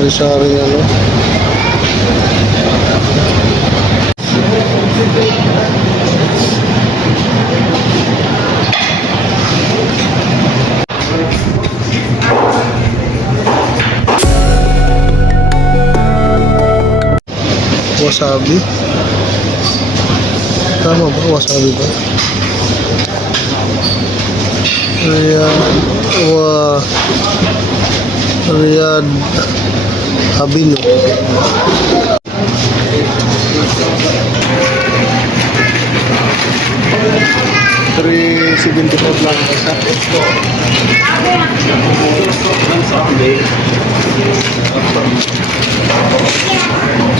Sari-saring ano. Wasabi. Tama ba? Wasabi ba? Riyad Habino. 375 lang isa.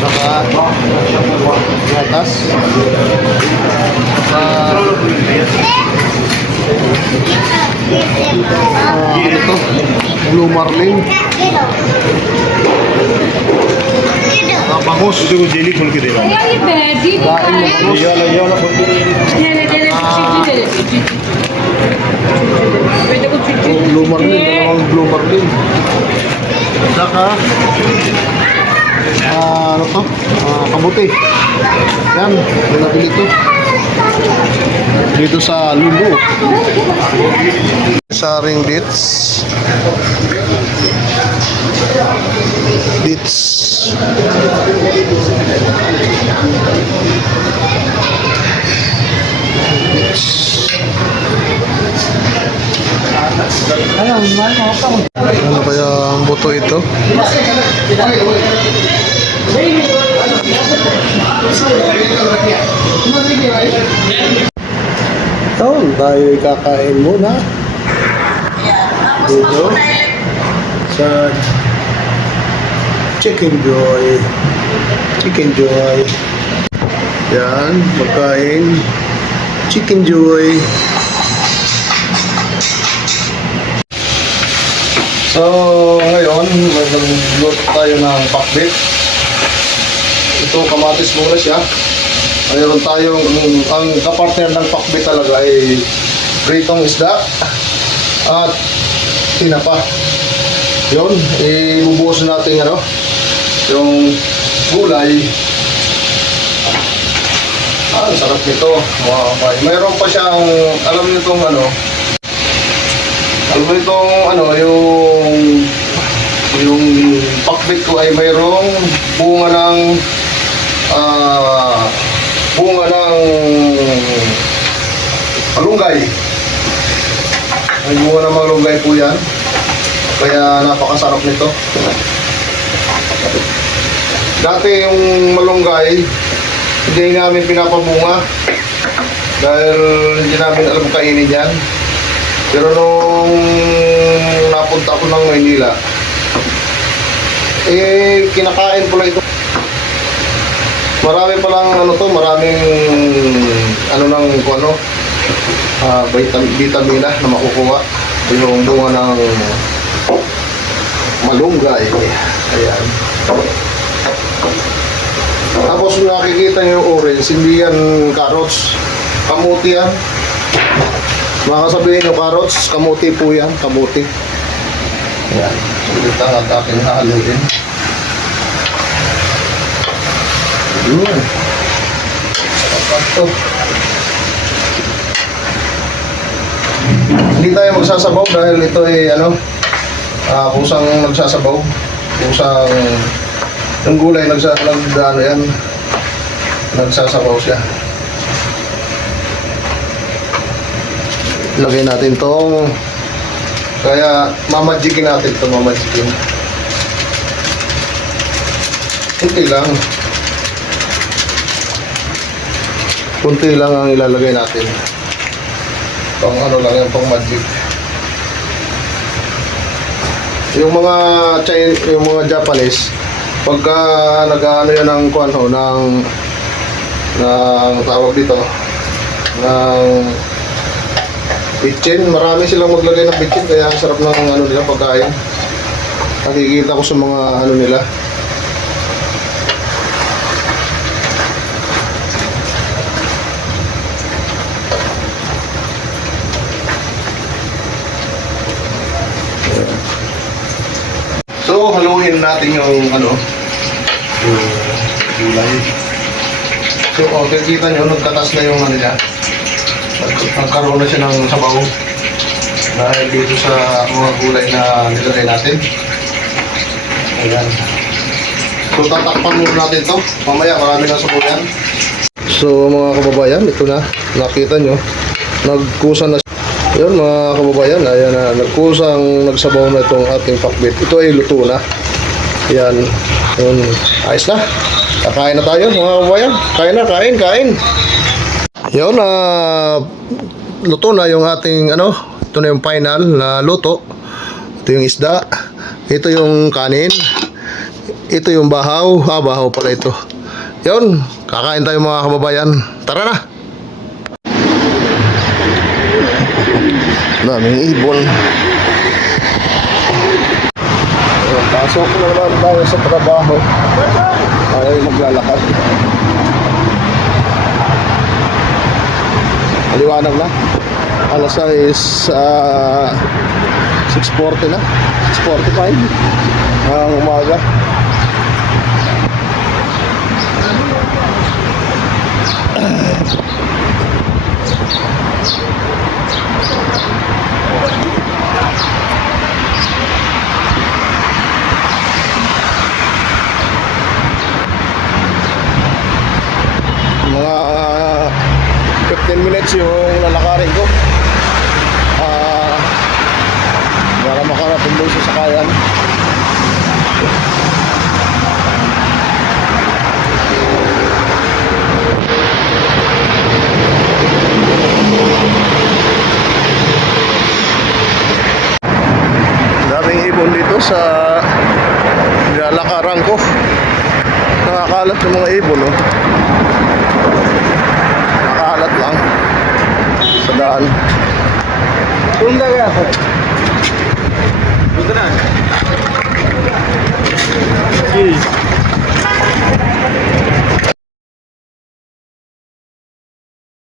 Saka gatas. Ano to? Blue Marlin. Bangus. उसे वो जेली खोल के दे रहा हूँ यार ये बैडी Daing na bangus. ये वाला खोल के ले ले ले चीटी ले ले चीटी बेटे को चीटी Blue Marlin. Dalawang Blue Marlin. Saka ano to? Kabuti. Yan. Yung nabili to. Dito sa Lulu. Saring dates. Dates. Ano kaya ang buto ito? Ito, tayo kakain muna. Dito. Sa Chicken Joy. Chicken Joy. Yan, pagkain. Chicken Joy. So, ngayon, magluto tayo ng pakbit. Ito, kamatis muna siya. Mayroon tayong, ang kapartner ng pakbit talaga ay pritong isda at tinapa. Yun, ibubuhos natin yung gulay. Ang sarap nito. Mayroon pa siyang, alam niyo itong yung pakbit ko ay mayroong bunga ng malunggay. May bunga ng malunggay po yan. Kaya napakasarap nito. Dati yung malunggay, hindi namin pinapabunga dahil hindi namin alam kainin yan. Pero nung napunta ako ng Maynila, kinakain ko lang ito. Marami palang maraming vitamina na makukuha. Yung bunga ng malunggay. Ayan. Tapos nakikita nyo yung orange, hindi yan carrots. Kamuti yan. Makakasabihin yung carrots, kamuti po yan. Kamuti. Ayan. Ito ang aking haluin. Yun. Sarap ito. Hindi tayo magsasabaw dahil ito ay pusang nagsasabaw. Pusang yung gulay nagsasabaw siya. Lagay natin tong, kaya mamajikin natin ito, mamajikin. Kunti lang. Kunti lang ang ilalagay natin. Pang lang yan, pang magic. Yung mga Japanese, pagka nag-ano yan ng tawag dito, ng bitchin, marami silang maglagay ng bitchin, kaya ang sarap ng nila pagkain. Nakikita ko sa mga nila. So, haluin kunin natin yung ano, yung gulay. So, okay, kita nyo, nagkatas na yung ano niya. Nagkaroon na siya ng sabaw. Dahil dito sa mga gulay na nilagay natin. Ayan. So, tatakpan muna natin to. Mamaya, marami na sabaw yan. So, mga kababayan, ito na. Nakita nyo. Nagkusan na. Yun, mga kababayan, ayan na. Nagkusang nagsabaw na itong ating pakbit. Ito ay luto na. Ayan. Yun. Ayos na. Kakain na tayo, mga kababayan. Kain na, kain. Yun, luto na yung ating, ano, ito na yung final na luto. Ito yung isda. Ito yung kanin. Ito yung bahaw. Bahaw pala ito. Yun, kakain tayo mga kababayan. Tara na! Daming ibon. Ayun, pasok na naman tayo sa trabaho. Tayo maglalakad. Maliwanag na. Alas is 6:40 na. 6:45 ang umaga. Mga 15 minutes yung lalakarin ko para makarating doon sa sakayan. Daming ibon dito sa nilalakaran ko. Nakakalat ng mga ibon, oh. Nakakalat lang sa daan. Tunda ka. Tunda na.